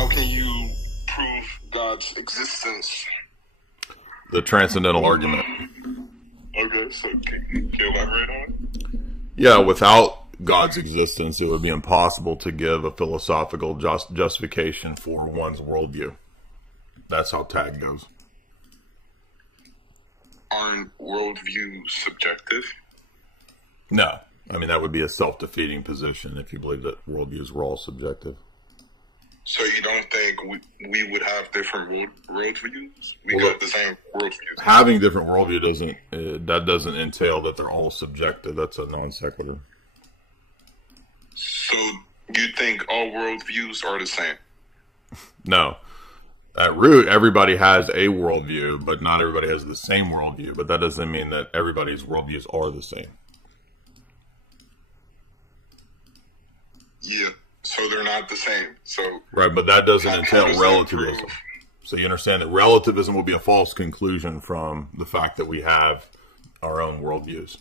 how can you prove God's existence? The transcendental argument. Okay, so can you elaborate on it? Yeah, without God's existence, it would be impossible to give a philosophical justification for one's worldview. That's how tag goes. Aren't worldviews subjective? No. I mean, that would be a self-defeating position if you believe that worldviews were all subjective. So you don't think we would have different worldviews? We got the same worldviews. Having different worldview doesn't entail that they're all subjective. That's a non sequitur. So you think all worldviews are the same? No. At root, everybody has a worldview, but not everybody has the same worldview. But that doesn't mean that everybody's worldviews are the same. Yeah. So they're not the same. So right, but that doesn't entail relativism. So you understand that relativism will be a false conclusion from the fact that we have our own worldviews,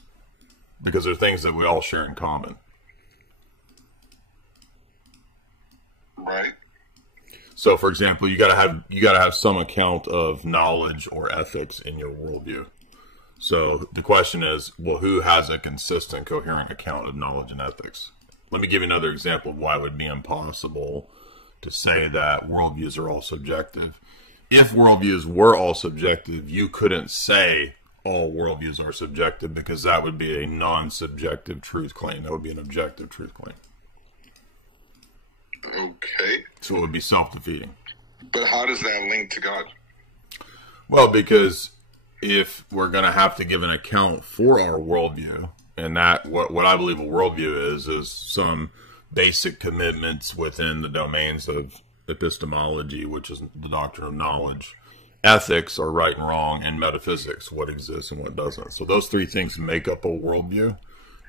because they're things that we all share in common. Right. So, for example, you gotta have some account of knowledge or ethics in your worldview. So the question is, well, who has a consistent, coherent account of knowledge and ethics? Let me give you another example of why it would be impossible to say that worldviews are all subjective. If worldviews were all subjective, you couldn't say all worldviews are subjective, because that would be a non-subjective truth claim. That would be an objective truth claim. Okay. So it would be self-defeating. But how does that link to God? Well, because if we're going to have to give an account for our worldview, and that what I believe a worldview is some basic commitments within the domains of epistemology, which is the doctrine of knowledge, ethics, or right and wrong, and metaphysics, what exists and what doesn't. So those three things make up a worldview,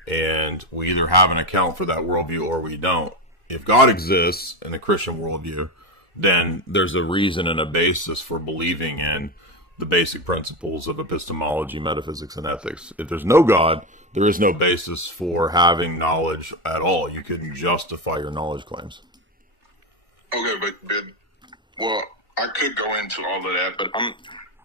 and we either have an account for that worldview or we don't. If God exists in the Christian worldview, then there's a reason and a basis for believing in the basic principles of epistemology, metaphysics, and ethics. If there's no God, there is no basis for having knowledge at all. You couldn't justify your knowledge claims. Okay, but well, I could go into all of that, but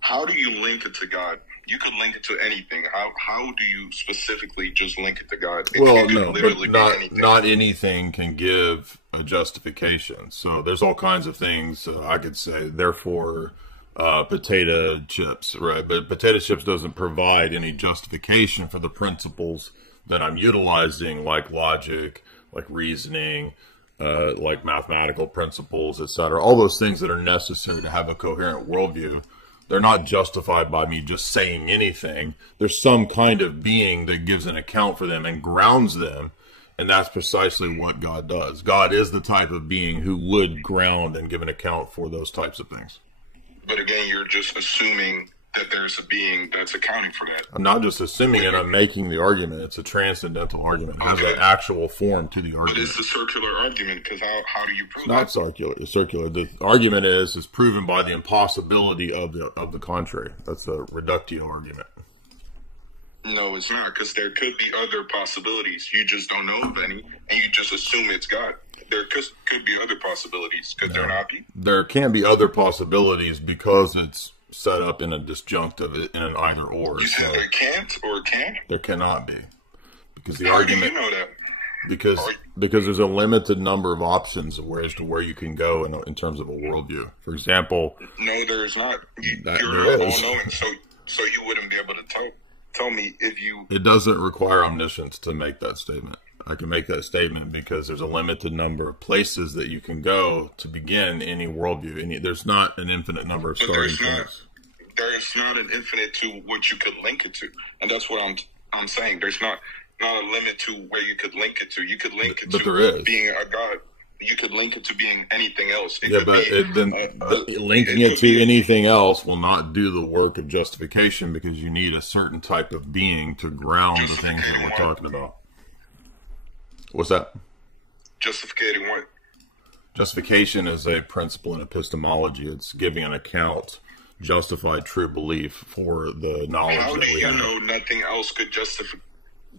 how do you link it to God? You could link it to anything. How do you specifically just link it to God? Well, no, but not anything can give a justification. So there's all kinds of things I could say. Therefore, potato chips, right? But potato chips doesn't provide any justification for the principles that I'm utilizing, like logic, like reasoning, like mathematical principles, etc. All those things that are necessary to have a coherent worldview. They're not justified by me just saying anything. There's some kind of being that gives an account for them and grounds them. And that's precisely what God does. God is the type of being who would ground and give an account for those types of things. But again, you're just assuming that there's a being that's accounting for that. I'm not just assuming it, I'm making the argument. It's a transcendental argument. It has an actual form to the argument. But it's a circular argument, because how do you prove it? It's not circular. It's circular. The argument is proven by the impossibility of the contrary. That's a reductio argument. No, it's not, because there could be other possibilities. You just don't know of any, and you just assume it's God. There could be other possibilities. Could there not be? There can be other possibilities because it's set up in a disjunctive, in an either or. You said there can't or can? There cannot be. Because the How argument, do you know that? Because there's a limited number of options as to where you can go in terms of a worldview. For example... No, there's not. You're all-knowing, so you wouldn't be able to tell me if you... It doesn't require omniscience to make that statement. I can make that statement because there's a limited number of places that you can go to begin any worldview. There's not an infinite number of starting points. There's not an infinite to what you could link it to, and that's what I'm saying. There's not a limit to where you could link it to. You could link it to being a God. You could link it to being anything else. Linking it to anything else will not do the work of justification, because you need a certain type of being to ground the things that we're talking about. What's that? Justificating what? Justification is a principle in epistemology. It's giving an account, justified true belief for the knowledge that we have. How do you know nothing else could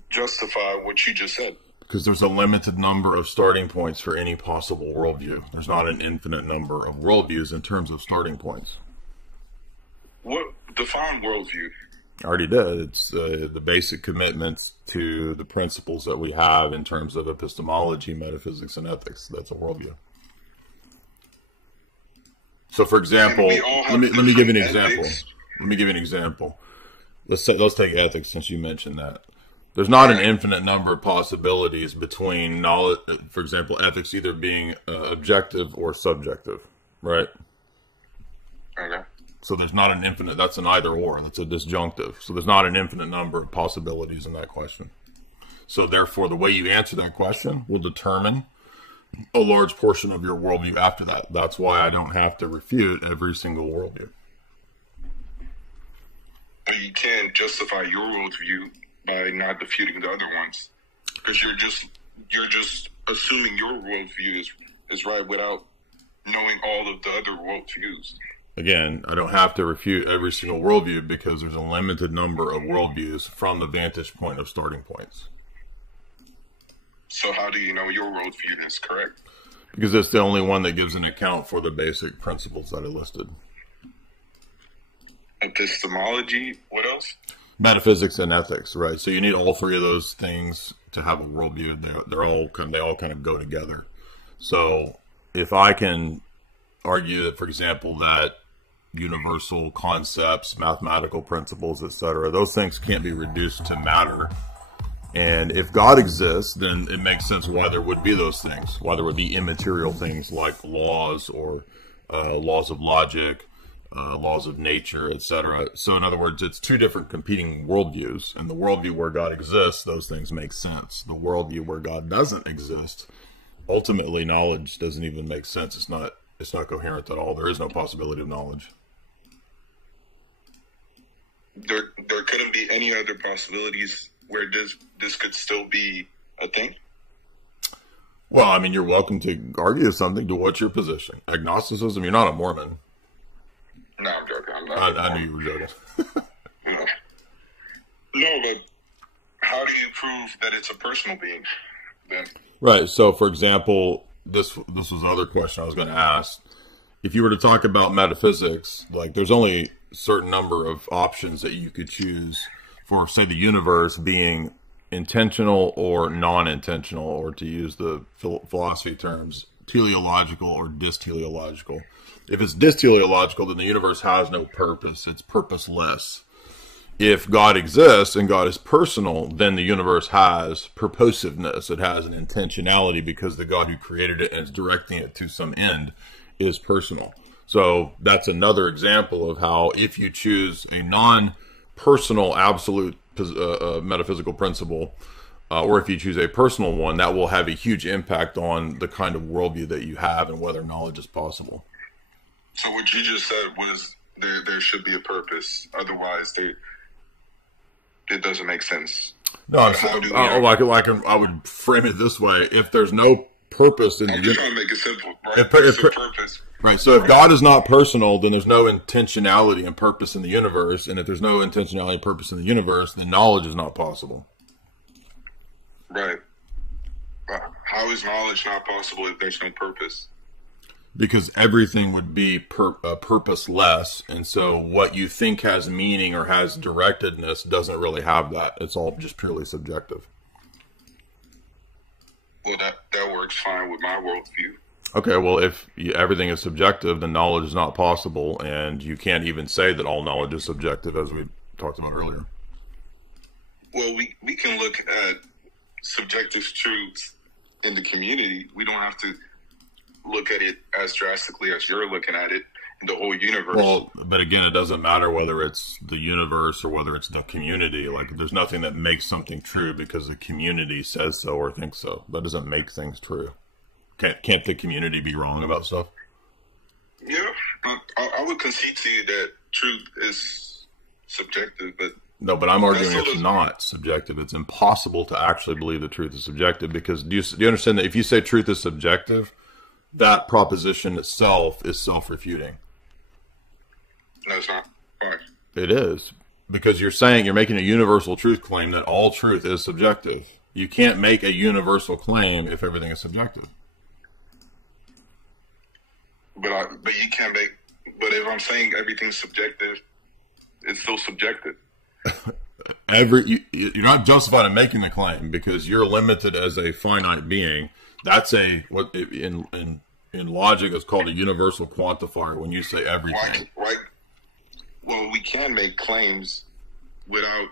justify what you just said? Because there's a limited number of starting points for any possible worldview. There's not an infinite number of worldviews in terms of starting points. What define worldview? I already did. It's the basic commitments to the principles that we have in terms of epistemology, metaphysics, and ethics. That's a worldview. So, for example, let me give you an example. Let me give you an example. Let's take ethics, since you mentioned that. There's not an infinite number of possibilities between knowledge, for example, ethics either being objective or subjective, right? Okay. So there's not an infinite, that's an either or, that's a disjunctive. So there's not an infinite number of possibilities in that question. So therefore, the way you answer that question will determine a large portion of your worldview after that. That's why I don't have to refute every single worldview. But you can't justify your worldview by not refuting the other ones, because you're just assuming your worldview is right without knowing all of the other worldviews. Again, I don't have to refute every single worldview because there's a limited number of worldviews from the vantage point of starting points. So how do you know your worldview is correct? Because it's the only one that gives an account for the basic principles that I listed. Epistemology, what else? Metaphysics and ethics, right? So you need all three of those things to have a worldview. They all kind of go together. So if I can argue that, for example, that universal concepts, mathematical principles, etc., those things can't be reduced to matter. And if God exists, then it makes sense why there would be those things, why there would be immaterial things like laws or laws of logic, laws of nature, etc. So in other words, it's two different competing worldviews. And the worldview where God exists, those things make sense. The worldview where God doesn't exist, ultimately knowledge doesn't even make sense. It's not coherent at all. There is no possibility of knowledge. There couldn't be any other possibilities where this could still be a thing? Well, I mean, you're welcome to argue something. To what's your position? Agnosticism? You're not a Mormon. No, I'm joking. I knew you were joking. No, but how do you prove that it's a personal being then? Right. So, for example, this was another question I was going to ask. If you were to talk about metaphysics, like there's only a certain number of options that you could choose for, say, the universe being intentional or non-intentional, or to use the philosophy terms, teleological or disteleological. If it's disteleological, then the universe has no purpose. It's purposeless. If God exists and God is personal, then the universe has purposiveness. It has an intentionality because the God who created it and is directing it to some end is personal. So that's another example of how if you choose a non-personal absolute metaphysical principle, or if you choose a personal one, that will have a huge impact on the kind of worldview that you have and whether knowledge is possible. So what you just said was there should be a purpose. Otherwise, it doesn't make sense. No, I would frame it this way: if there's no purpose in I'm just trying to make it simple, right? Purpose. Right. So if God is not personal, then there's no intentionality and purpose in the universe, and if there's no intentionality and purpose in the universe, then knowledge is not possible. Right. How is knowledge not possible if there's no purpose? Because everything would be purposeless, and so what you think has meaning or has directedness doesn't really have that. It's all just purely subjective. Well, that works fine with my worldview. Okay, well, if everything is subjective, then knowledge is not possible, and you can't even say that all knowledge is subjective, as we talked about earlier. Well, we can look at subjective truths in the community. We don't have to look at it as drastically as you're looking at it in the whole universe. Well, but again, it doesn't matter whether it's the universe or whether it's the community. Like, there's nothing that makes something true because the community says so or thinks so. That doesn't make things true. Can't the community be wrong about stuff? Yeah, I would concede to you that truth is subjective, but... No, but I'm arguing it's not subjective. It's impossible to actually believe that truth is subjective, because do you understand that if you say truth is subjective, that proposition itself is self-refuting? No, it's not. Why? It is. Because you're making a universal truth claim that all truth is subjective. You can't make a universal claim if everything is subjective. But you can't make. But if I'm saying everything's subjective, it's still subjective. You're not justified in making the claim because you're limited as a finite being. That's what in logic is called a universal quantifier. When you say everything, well, we can make claims without.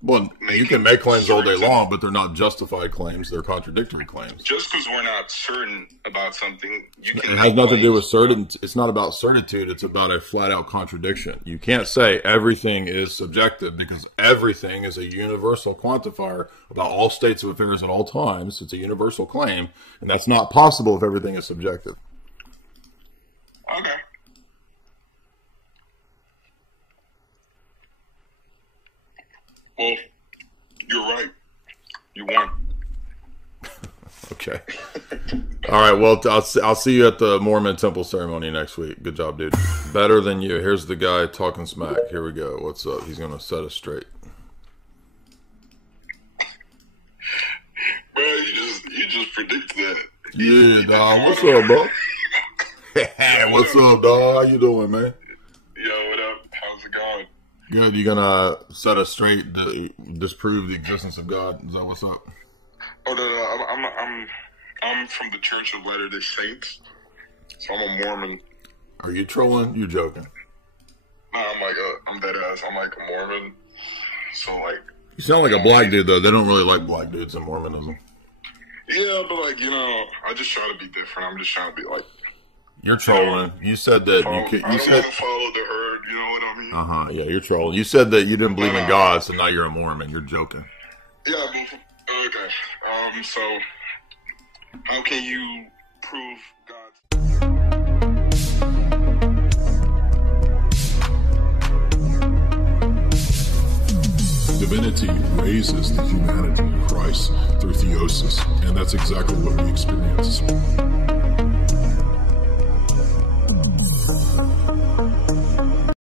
Well, you can make claims all day long, but they're not justified claims. They're contradictory claims. Just because we're not certain about something, it has nothing to do with certainty. It's not about certitude. It's about a flat-out contradiction. You can't say everything is subjective because everything is a universal quantifier about all states of affairs at all times. It's a universal claim, and that's not possible if everything is subjective. Okay. Well, you're right. You won. Okay. All right. Well, I'll see you at the Mormon temple ceremony next week. Good job, dude. Better than you. Here's the guy talking smack. Here we go. What's up? He's going to set us straight. Bro, you just predicted that. Yeah, dog. What's up, bro? What's up, dog? How you doing, man? Yo, what up? How's it going? Good. You gonna set us straight to disprove the existence of God? Is that what's up? Oh no, I'm from the Church of Latter-day Saints, so I'm a Mormon. Are you trolling? You joking? No, I'm dead ass. I'm like a Mormon. So like, you sound like a black dude though. They don't really like black dudes in Mormonism. Yeah, but like I just try to be different. I'm just trying to be like. You're trolling. You said that you said follow the herd. You know what I mean? Yeah, you're trolling. You said that you didn't believe in God, so now you're a Mormon. You're joking. Yeah. Okay. So how can you prove God? Divinity raises the humanity in Christ through theosis, and that's exactly what we experience.